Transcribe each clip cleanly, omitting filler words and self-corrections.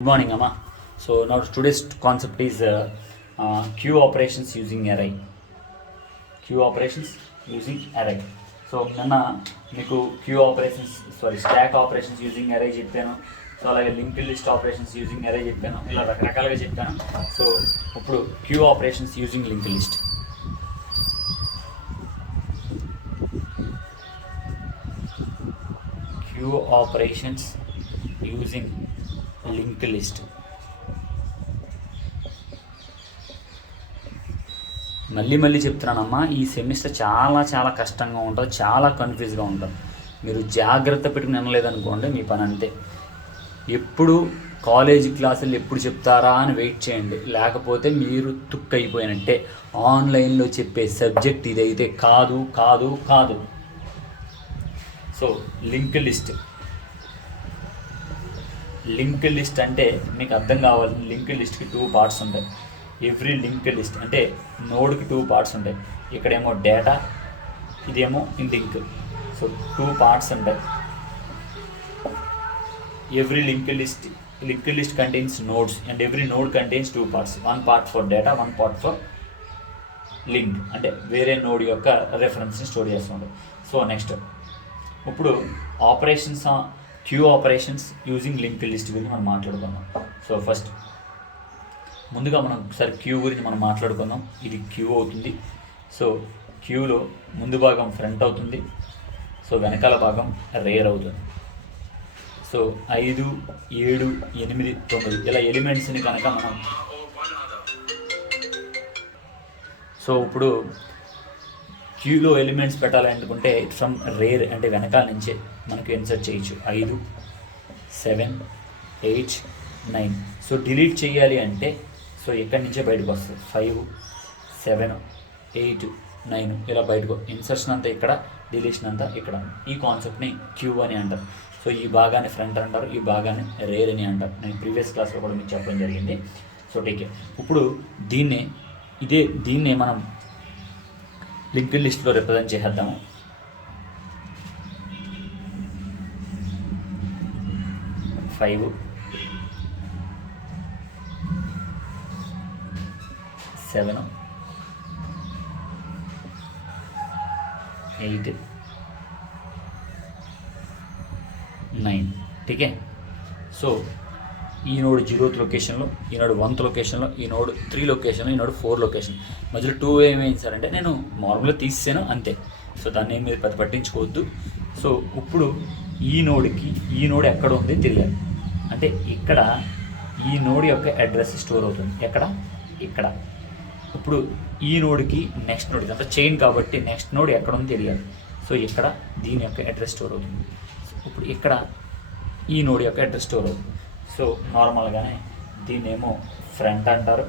Good morning, Amma. So now today's concept is queue operations using array. Queue operations using array. So నిన్న మీకు stock operations using అరే చెప్పాను. So అలాగే link list operations using అరే చెప్పాను. ఇలా రకరకాలుగా చెప్పాను. సో ఇప్పుడు queue operations using link list. Queue operations using link list. మళ్ళీ చెప్తున్నానమ్మా, ఈ సెమిస్టర్ చాలా కష్టంగా ఉంటుంది, చాలా కన్ఫ్యూజ్గా ఉంటుంది. మీరు జాగ్రత్త పెట్టుకుని వినలేదనుకోండి మీ పని అంతే. ఎప్పుడు కాలేజీ క్లాసులు ఎప్పుడు చెప్తారా అని వెయిట్ చేయండి, లేకపోతే మీరు తుక్కు అయిపోయినట్టే. ఆన్లైన్లో చెప్పే సబ్జెక్ట్ ఇదైతే కాదు కాదు కాదు. సో లింక్ లిస్ట్ అంటే మీకు అర్థం కావాలి. లింక్ లిస్ట్కి 2 పార్ట్స్ ఉంటాయి. ఎవ్రీ లింక్ లిస్ట్ అంటే నోడ్కి 2 పార్ట్స్ ఉంటాయి. ఇక్కడేమో డేటా, ఇదేమో లింక్. సో 2 పార్ట్స్ ఉంటాయి. Every link list contains nodes and every node contains 2 parts. 1 part for data, 1 part for link, అంటే వేరే నోడ్ యొక్క రెఫరెన్స్ని స్టోర్ చేస్తుంటాం. సో నెక్స్ట్ ఇప్పుడు operations, queue operations using link list గురించి మనం మాట్లాడుకుందాం. సో ఫస్ట్ ముందుగా మనం ఒకసారి క్యూ గురించి మనం మాట్లాడుకుందాం. ఇది క్యూ అవుతుంది. సో క్యూలో ముందు భాగం ఫ్రంట్ అవుతుంది, సో వెనకాల భాగం రేర్ అవుతుంది. సో 5, 7, 8, 9 ఇలా ఎలిమెంట్స్ని కనుక మనం, సో ఇప్పుడు క్యూలో ఎలిమెంట్స్ పెట్టాలనుకుంటే ఫ్రమ్ రేర్ అంటే వెనకాల నుంచే మనకు ఇన్సర్ట్ చేయొచ్చు. 5, 7, 8, 9. సో డిలీట్ చేయాలి అంటే సో ఇక్కడి నుంచే బయటకు వస్తుంది. 5, 7, 8, 9 ఇలా బయటకు. ఇన్సర్షన్ అంతా ఇక్కడ, డిలీషన్ అంతా ఇక్కడ. ఈ కాన్సెప్ట్ని క్యూ అని అంటారు. సో ఈ భాగాన్ని ఫ్రంట్ అంటారు, ఈ భాగాన్ని రేర్ అని అంటారు. నేను ప్రీవియస్ క్లాస్లో కూడా మీకు చెప్పడం జరిగింది. సో టేక్ ఇప్పుడు దీన్నే మనం లింక్ లిస్ట్లో రిప్రజెంట్ చేద్దాము. 5, 7, 8, 9. ఠీకే. సో ఈ నోడ్ 0th లొకేషన్లో, ఈ నోడ్ 1th లొకేషన్లో, ఈ నోడ్ 3 లొకేషన్లో, ఈ నోడ్ 4 లొకేషన్. మధ్యలో 2 ఏమైంది సార్ అంటే నేను నార్మల్గా తీసాను అంతే. సో దాన్ని ఏమి పెద్ద పట్టించుకోవద్దు. సో ఇప్పుడు ఈ నోడ్కి ఈ నోడ్ ఎక్కడ ఉంది తెలియాలి. అంటే ఇక్కడ ఈ నోడ్ యొక్క అడ్రస్ స్టోర్ అవుతుంది. ఎక్కడ? ఇక్కడ. ఇప్పుడు ఈ నోడ్కి నెక్స్ట్ నోడ్, ఇదంతా చైన్ కాబట్టి నెక్స్ట్ నోడ్ ఎక్కడ ఉంది తెలియాలి. సో ఇక్కడ దీని యొక్క అడ్రస్ స్టోర్ అవుతుంది. ఇప్పుడు ఇక్కడ ఈ నోడ్ యొక్క అడ్రస్ స్టోర్ అవుతుంది. సో నార్మల్గానే దీన్నేమో ఫ్రంట్ అంటారు,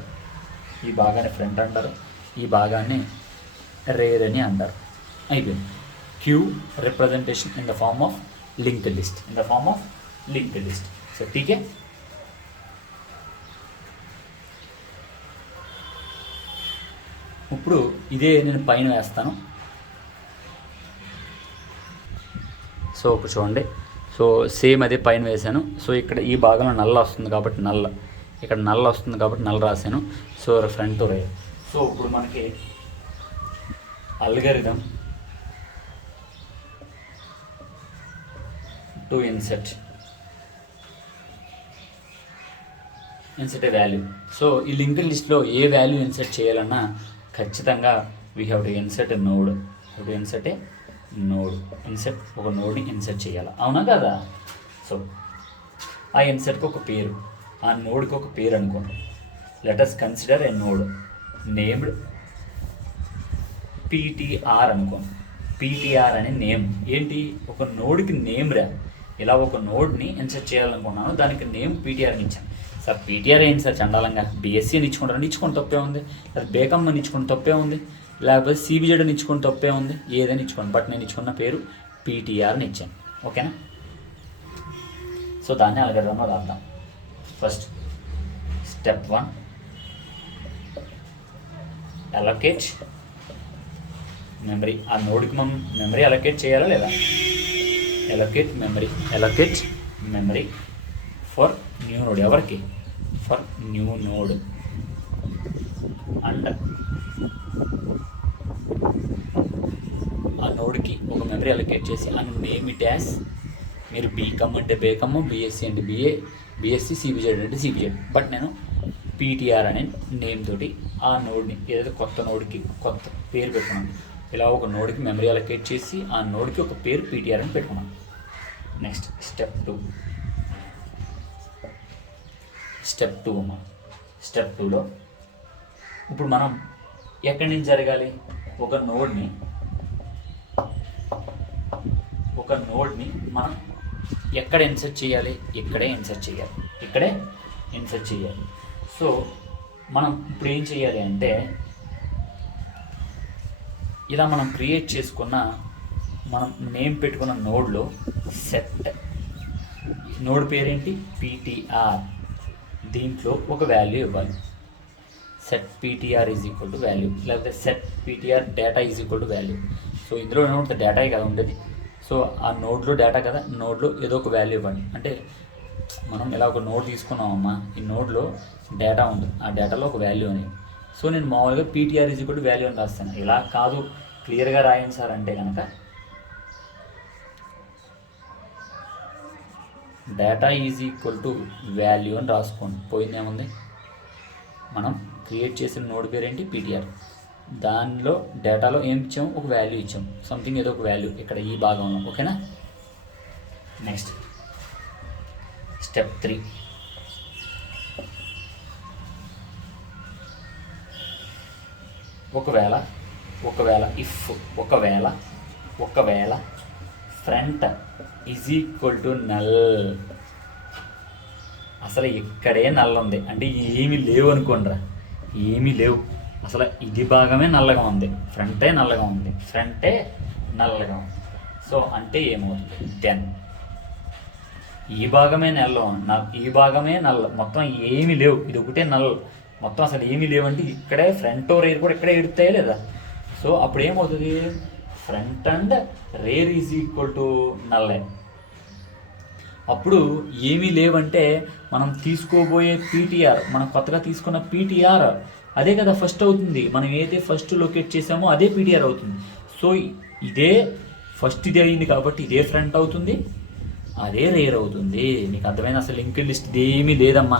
ఈ భాగాన్ని ఫ్రంట్ అంటారు, ఈ భాగాన్ని రేర్ అని అంటారు. అయిపోయింది. Queue representation in the form of link list. So ఠీకే. ఇప్పుడు ఇదే నేను పైన వేస్తాను. సో ఇప్పుడు చూడండి. సో సేమ్ అదే పైన వేసాను. సో ఇక్కడ ఈ భాగంలో నల్ల వస్తుంది కాబట్టి ఇక్కడ నల్ల వస్తుంది కాబట్టి నల్ల రాశాను. సో ఫ్రంట్ రే. సో ఇప్పుడు మనకి algorithm to insert A value. So ఈ లింక్ లిస్ట్లో ఏ వాల్యూ ఇన్సర్ట్ చేయాలన్నా ఖచ్చితంగా we have to insert a node. ఒక నోడ్ని ఇన్సర్ట్ చేయాలి, అవునా కదా? సో ఆ ఇన్సర్ట్కి ఒక పేరు, ఆ నోడ్కి ఒక పేరు అనుకోండి. Let us consider a node named PTR అనుకోండి. PTR అనే నేమ్ ఏంటి? ఒక నోడ్కి నేమ్ రా. ఇలా ఒక నోడ్ని ఇన్సర్ట్ చేయాలనుకున్నాను, దానికి నేమ్ PTR అని ఇచ్చాను. సార్ PTR ఏంటి సార్ చండాలంగా? BSc అని ఇచ్చుకుంటే తప్పే ఉంది, అది బేకమ్ అని ఇచ్చుకుంటే తప్పే ఉంది, లేకపోతే CBZ అని ఇచ్చుకుంటే తప్పే ఉంది, ఏదైనా ఇచ్చుకోండి. బట్ నేను ఇచ్చుకున్న పేరు PTR అని ఇచ్చాను. ఓకేనా? సో దాన్ని అల్గరిథంలో రాద్దాం. First step 1, allocate memory. ఆ నోడ్కి మనం మెమరీ అలొకేట్ చేయాలా లేదా? allocate memory for new node, ఎవరికి? For new node. అండ్ ఆ నోడ్కి ఒక మెమరీ అలొకేట్ చేసి అండ్ నేమ్ ఇట్ యాజ్, మీరు బీకమ్ అంటే బేకమ్, బీఎస్సీ అంటే బీఎస్సీ, సిబిజెడ్ అంటే సిబిజెడ్. బట్ నేను పీటీఆర్ అనే నేమ్ తోటి ఆ నోడ్ని, ఏదైతే కొత్త నోడ్కి కొత్త పేరు పెట్టుకున్నాను. ఇలా ఒక నోడ్కి మెమరీ అలొకేట్ చేసి ఆ నోడ్కి ఒక పేరు పీటీఆర్ అని పెట్టుకున్నాను. Next step 2. స్టెప్ 2 అమ్మా. స్టెప్ 2లో ఇప్పుడు మనం ఎక్కడి నుంచి జరగాలి? ఒక నోడ్ని మనం ఎక్కడ ఇన్సర్ట్ చేయాలి? ఇక్కడే ఇన్సర్ట్ చేయాలి. సో మనం ఇప్పుడు ఏం చేయాలి అంటే, ఇలా మనం క్రియేట్ చేసుకున్న, మనం నేమ్ పెట్టుకున్న నోడ్లో సెట్, నోడ్ పేరేంటి? పీటీఆర్. దీంట్లో ఒక వాల్యూ ఇవ్వాలి. Set PTR is equal to value, లేకపోతే set PTR data is equal to value. So ఇందులో ఏమంటుంది? డేటాయే కదా ఉండేది. సో ఆ నోడ్లో డేటా కదా, నోడ్లో ఏదో ఒక వాల్యూ ఇవ్వండి. అంటే మనం ఇలా ఒక నోడ్ తీసుకున్నామమ్మా, ఈ నోడ్లో డేటా ఉంది, ఆ డేటాలో ఒక వాల్యూ అనేది. సో నేను మామూలుగా PTR is equal to value అని రాస్తాను. ఇలా కాదు, క్లియర్గా రాయండి సార్ అంటే కనుక data is equal to value అని రాసుకోండి. పోయిందేముంది? మనం క్రియేట్ చేసిన నోడ్ పేరేంటి? పీటీఆర్. దానిలో డేటాలో ఏం ఇచ్చాము? ఒక వాల్యూ ఇచ్చాం, సంథింగ్ ఏదో ఒక వాల్యూ ఇక్కడ ఈ భాగంలో. ఓకేనా? Next step 3. ఒకవేళ front is equal to null, అసలు ఇక్కడే నల్ ఉంది అంటే ఏమీ లేవు అనుకోండిరా, ఏమీ లేవు, అసలు ఇది భాగమే నల్లగా ఉంది, ఫ్రంటే నల్లగా ఉంది. సో అంటే ఏమవుతుంది? దెన్ ఈ భాగమే నల్ల, మొత్తం ఏమీ లేవు, ఇది ఒకటే నల్, మొత్తం అసలు ఏమీ లేవంటే ఇక్కడే ఫ్రంట్ రేర్ కూడా ఇక్కడే ఎడుతాయి లేదా? సో అప్పుడు ఏమవుతుంది? Front and rear is equal to నల్లే. అప్పుడు ఏమీ లేవంటే మనం తీసుకోబోయే పీటీఆర్, మనం కొత్తగా తీసుకున్న పీటీఆర్ అదే కదా ఫస్ట్ అవుతుంది. మనం ఏదైతే ఫస్ట్ లొకేట్ చేసామో అదే పీటీఆర్ అవుతుంది. సో ఇదే ఫస్ట్ ఇది అయింది కాబట్టి ఇదే ఫ్రంట్ అవుతుంది, అదే రేర్ అవుతుంది. నీకు అర్థమైంది? అసలు లింక్డ్ లిస్ట్ ఏమీ లేదమ్మా.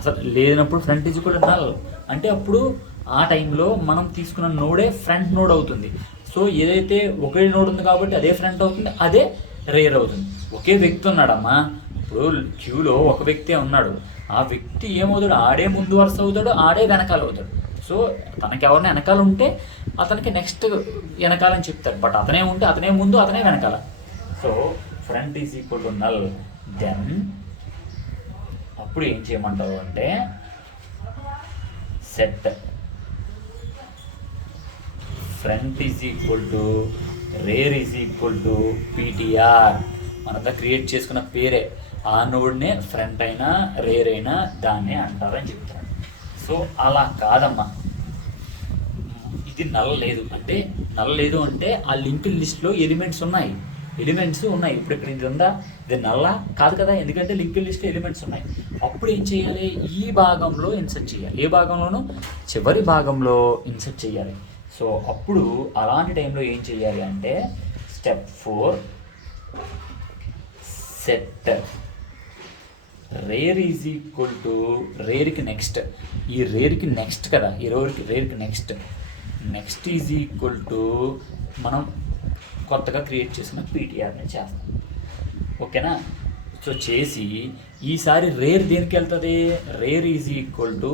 అసలు లేనప్పుడు ఫ్రంట్ ఈజ్ కూడా నల్ అంటే అప్పుడు ఆ టైంలో మనం తీసుకున్న నోడే ఫ్రంట్ నోడ్ అవుతుంది. సో ఏదైతే ఒకే నోడ్ ఉంది కాబట్టి అదే ఫ్రంట్ అవుతుంది, అదే రేర్ అవుతుంది. ఒకే వ్యక్తి ఉన్నాడమ్మా, ఇప్పుడు క్యూలో ఒక వ్యక్తే ఉన్నాడు, ఆ వ్యక్తి ఏమవుతాడు? ఆడే ముందు వరుస అవుతాడు, ఆడే వెనకాల అవుతాడు. సో తనకి ఎవరిని వెనకాల ఉంటే అతనికి నెక్స్ట్ వెనకాలని చెప్తాడు, బట్ అతనే ఉంటే అతనే ముందు, అతనే వెనకాల. So front is equal to null. Then అప్పుడు ఏం చేయమంటావు అంటే set front is equal to rear is equal to PTR. మనంతా క్రియేట్ చేసుకున్న పేరే, ఆ నోడ్నే ఫ్రంట్ అయినా రేర్ అయినా దాన్నే అంటారని చెప్తారు. సో అలా కాదమ్మా, ఇది నల్ లేదు అంటే ఆ లింక్ లిస్ట్లో ఎలిమెంట్స్ ఉన్నాయి. ఇప్పుడు ఇక్కడ ఇది ఉందా? ఇది నల్లా కాదు కదా, ఎందుకంటే లింక్ లిస్ట్లో ఎలిమెంట్స్ ఉన్నాయి. అప్పుడు ఏం చేయాలి? ఈ భాగంలో ఇన్సర్ట్ చేయాలి. ఏ భాగంలోనూ? చివరి భాగంలో ఇన్సర్ట్ చేయాలి. సో అప్పుడు అలాంటి టైంలో ఏం చేయాలి అంటే step 4 set rear is equal to రేర్కి నెక్స్ట్, ఈ రేర్కి నెక్స్ట్ కదా, ఈ రేర్కి నెక్స్ట్ ఈజ్ ఈక్వల్ టు మనం కొత్తగా క్రియేట్ చేసిన పీటీఆర్ని చేస్తాం. ఓకేనా? సో చేసి ఈసారి రేర్ దేనికి వెళ్తుంది? Rare is equal to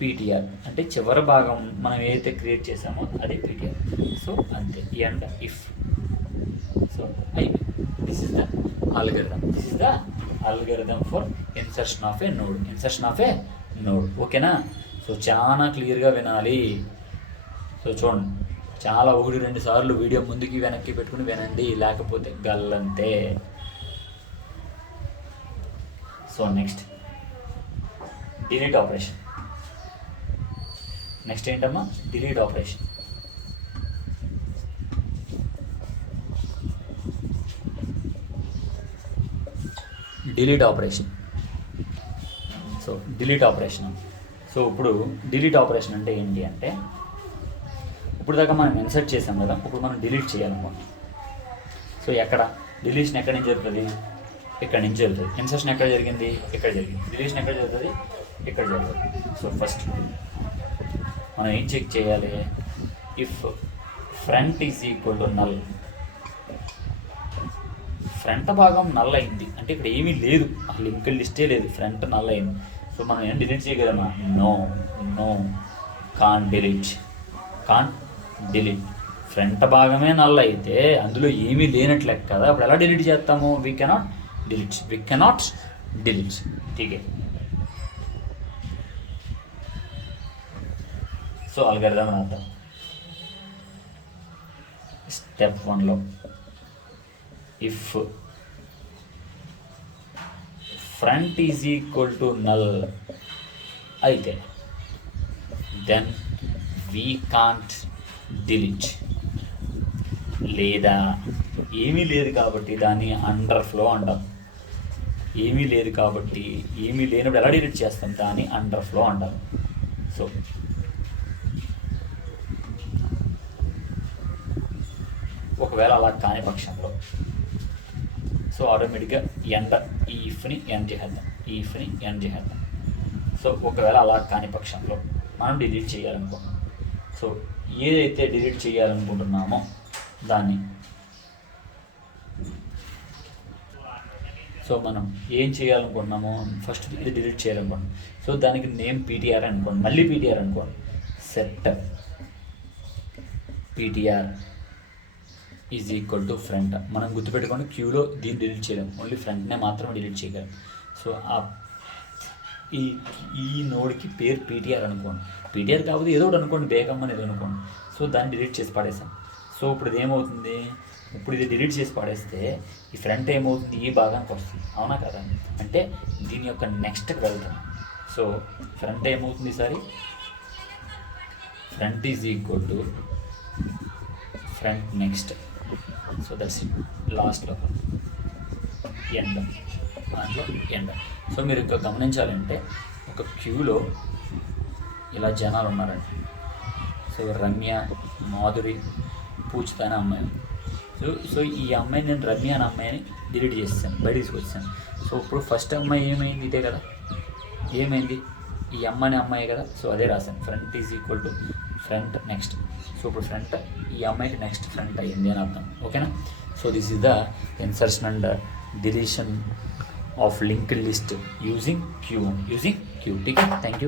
PTR అంటే చివరి భాగం మనం ఏదైతే క్రియేట్ చేసామో అదే పీటీఆర్. సో అంతే, and if. So this is the algorithm for insertion of A node. ఓకేనా? సో చాలా క్లియర్గా వినాలి. సో చూడండి, చాలా 1-2 సార్లు వీడియో ముందుకి వెనక్కి పెట్టుకుని వినండి, లేకపోతే గల్లంతే. So next delete operation. Next ఏంటమ్మా? Delete operation. Delete operation. So delete operation. So ఇప్పుడు డిలీట్ ఆపరేషన్ అంటే ఏంటి అంటే, ఇప్పుడు దాకా మనం ఇన్సర్ట్ చేసాం కదా, ఇప్పుడు మనం డిలీట్ చేయాలన్నమాట. సో డిలీషన్ ఎక్కడి నుంచి జరుగుతుంది? ఇక్కడి నుంచి జరుగుతుంది. ఇన్సర్షన్ ఎక్కడ జరిగింది? ఇక్కడ జరిగింది. డిలీషన్ ఎక్కడ జరుగుతుంది? ఇక్కడ జరుగుతుంది. సో ఫస్ట్ మనం ఏం చెక్ చేయాలి? If front is equal to null, front భాగం నల్ అయింది అంటే ఇక్కడ ఏమీ లేదు, ఆ లింక్డ్ లిస్టే లేదు, ఫ్రంట్ నల్ అయింది. సో మనం ఏం డిలీట్ చేయగలమా? No can delete. ఫ్రంట్ భాగమే నల్ అయితే అందులో ఏమీ లేనట్లే కదా, అప్పుడు ఎలా డిలీట్ చేస్తాము? We cannot delete. ఠీకే. సో అల్గోరిథం రాద్దాం. స్టెప్ 1లో if front is equal to null అయితే దెన్ వీ కాంట్ డిలీట్. లేదా ఏమీ లేదు కాబట్టి దాన్ని అండర్ ఫ్లో అంటాం. ఏమీ లేదు కాబట్టి, ఏమీ లేనప్పుడు ఎలా డిలీట్ చేస్తాం? దాన్ని అండర్ ఫ్లో అంటాం. సో ఒకవేళ అలా కాని పక్షంలో సో ఆటోమేటిక్గా ఈఫ్ని ఎండ్ చేద్దాం. సో ఒకవేళ అలా కాని పక్షంలో మనం డిలీట్ చేయాలనుకుంటున్నాం. సో ఏదైతే డిలీట్ చేయాలనుకుంటున్నామో దాన్ని, సో మనం ఏం చేయాలనుకుంటున్నామో ఫస్ట్ ఇది డిలీట్ చేయాలనుకోండి. సో దానికి నేమ్ పీటీఆర్ అనుకోండి, మళ్ళీ పీటీఆర్ అనుకోండి. Set PTR is equal to front. మనం గుర్తుపెట్టుకోండి, క్యూలో దీన్ని డిలీట్ చేయలేం, ఓన్లీ ఫ్రంట్నే మాత్రమే డిలీట్ చేయగలం. సో ఈ నోడ్కి పేరు పీటీఆర్ అనుకోండి. పీటీఆర్ కాకపోతే ఏదో ఒకటి అనుకోండి, బేగమ్ అనేది అనుకోండి. సో దాన్ని డిలీట్ చేసి పడేసాం. సో ఇప్పుడు ఇది ఏమవుతుంది? ఇప్పుడు ఇది డిలీట్ చేసి పడేస్తే ఈ ఫ్రంట్ ఏమవుతుంది? ఈ భాగానికి వస్తుంది, అవునా కదా? అంటే దీని యొక్క నెక్స్ట్కి వెళ్తాం. సో ఫ్రంట్ ఏమవుతుంది? ఈసారి front is equal to front next. So that's it. లాస్ట్లో ఎండ్. సో మీరు ఇంకా గమనించాలంటే ఒక క్యూలో ఇలా జనాలు ఉన్నారండి. సో రమ్య, మాధురి, పూజిత అనే అమ్మాయి. సో ఈ అమ్మాయి, నేను రమ్య అనే అమ్మాయిని డిలీట్ చేస్తాను, బయట తీసుకొచ్చాను. సో ఇప్పుడు ఫస్ట్ అమ్మాయి ఏమైంది? ఇదే కదా, ఏమైంది? ఈ అమ్మాయి అమ్మాయి కదా. సో అదే రాశాను, front is equal to front next. సో ఇప్పుడు ఫ్రంట్ ఈ అమ్మాయికి నెక్స్ట్ ఫ్రంట్ అయ్యింది అని అర్థం, ఓకేనా? So this is the insertion and deletion of linked list using queue. Thank you.